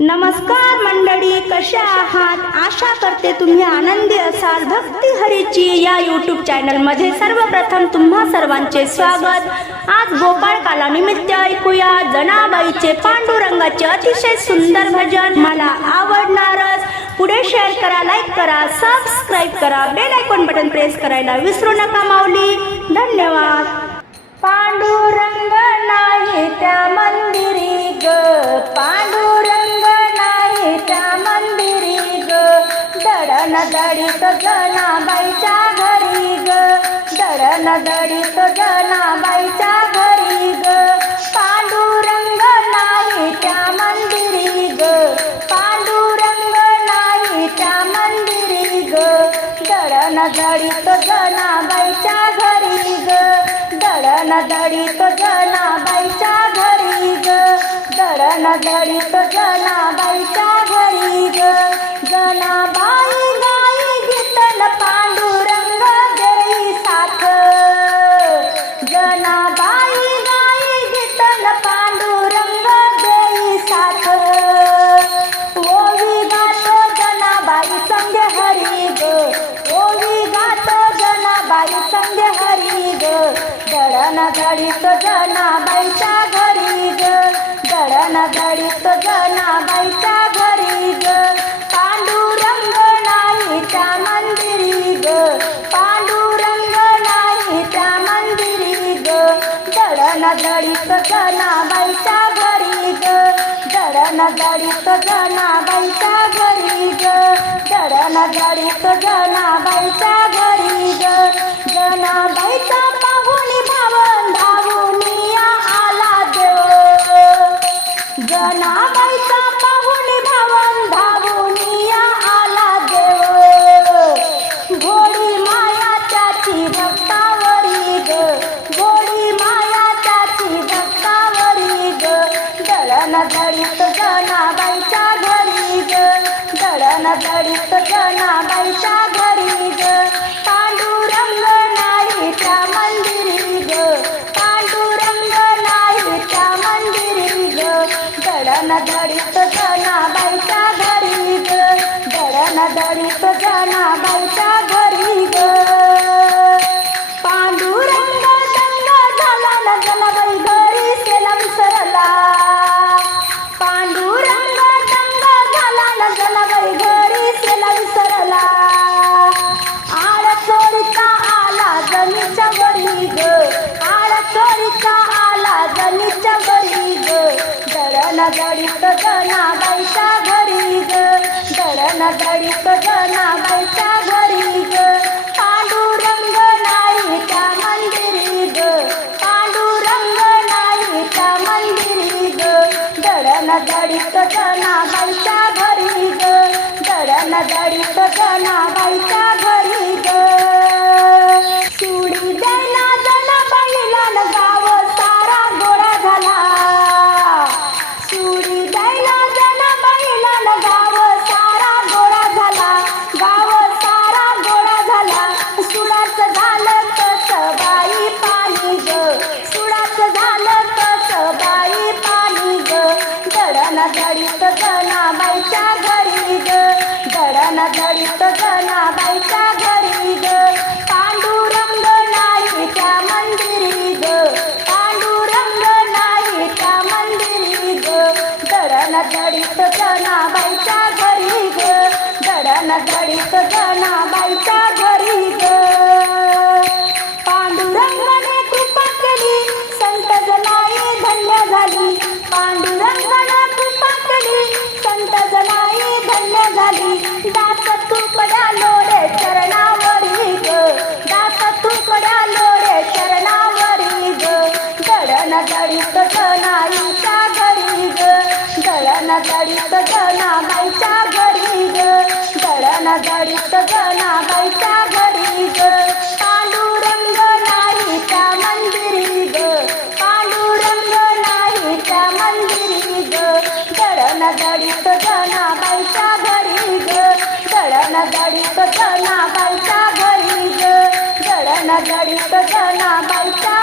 नमस्कार मंडळी, कशा आहात? आशा करते तुम्ही आनंदी असाल. भक्ती हरीची या यूट्यूब चॅनलमध्ये सर्वप्रथम तुम्हा सर्वांचे स्वागत. आज गोपाळ कालानिमित्त ऐकूया जनाबाईचे पांडुरंगाचे अतिशय सुंदर भजन. मला आवडणारच. पुढे शेअर करा, लाईक करा, सबस्क्राईब करा, बेल आयकॉन बटन प्रेस करायला विसरू नका माऊली. धन्यवाद. पांडुरंग नाही त्या मंदिरी ग, पांडुरंग नाही त्या मंदिरी ग, दडण दडीत जनाबाईच्या घरी ग, दडण दडीत जनाबाईच्या घरी ग, पांडुरंग नाही त्या मंदिरी ग, पांडुरंग नाही त्या मंदिरी ग, दडण दडीत जनाबाईच्या घरी ग, दडण दडीत जनाबाईच्या घरी ग, दडण दडीत जनाबाईच्या घरी ग, जनाबाई गाई गीतन पांडुरंग देई साथ, जनाबाई गाई गीतन पांडुरंग देई साथ, ओवी गातो जनाबाई संग हरी ग, ओवी गातो जनाबाई संग हरी ग, दडण दडीत जनाबाईच्या घरी ग, दडण दडीत जनाबाईच्या घरी ग, पांडुरंग नाही त्या मंदिरी ग, पांडुरंग नाही त्या मंदिरी ग, दडण दडीत जनाबाईच्या घरी ग, दडण दडीत जनाबाईच्या घरी ग, दडण दडीत जनाबाईच्या घरी ग, जनाबाईचा पाहुणी भावन धावून आला देव, जनाबाईचा पाहुणी भावन धावून आला देव, घोडी माया त्याची भक्तावरी ग, घोडी माया त्याची भक्तावरी ग, दडण दडीत जनाबाईच्या घरी ग, दडण दडीत जनाबाईच्या घरी ग, पांडुरंग नाही त्या मंदिरी ग, पांडुरंग नाही त्या मंदिरी ग, दडण दडीत जनाबाईच्या घरी ग, दडण दडीत जनाबाईच्या घरी ग, पांडुरंग दंग झाला न जनाबाई घरी सेलम सरला, पांडुरंग दंग झाला न जनाबाई घरी सेलम सरला, आड चोरीचा आला जनीच्या वरी ग, आड चोरीचा आला जनीच्या वरी ग, दडण दडीत जनाबाईच्या घरी ग, दडण दडीत जनाबाईच्या घरी ग, पांडुरंग नाही त्या मंदिरी ग, पांडुरंग नाही त्या मंदिरी ग, दडण दडीत जनाबाईच्या घरी ग, दडण दडीत जनाबाईच्या घरी ग, सुडी द्यायला जनाबाईला न गाव सारा गोळा झाला, सुडी द्यायला जनाबाईला न गाव सारा गोळा झाला, गाव सारा गोळा झाला, सुडाचं झालं कसं बाई पाणी ग, सुडाचं झालं कसं बाई पाणी ग, दडण दडीत जनाबाईच्या घरी ग, दडण दडीत जनाबाईच्या घरी ग, पांडुरंग नाही त्या मंदिरी ग, पांडुरंग नाही त्या मंदिरी ग, दडण दडीत जनाबाईच्या घरी ग, दडण दडीत जनाबाईच्या घरी ग, पांडुरंगाने कृपा केली संत जनाई धन्य झाली, पांडुरंगाने कृपा केली संत जनाई धन्य झाली, दास तुकड्या लोडे चरणावरी ग, दास तुकड्या लोडे चरणावरी ग, दडण दडीत जनाईच्या घरी ग, दडण दडीत जनाबाईच्या घरी ग, दडण दडीत जनाबाईच्या घरी ग, पांडुरंग नाही त्या मंदिरी ग, पांडुरंग नाही त्या मंदिरी ग, दडण दडीत जनाबाईच्या घरी ग, दडण दडीत जनाबाईच्या घरी ग, दडण दडीत जनाबाईच्या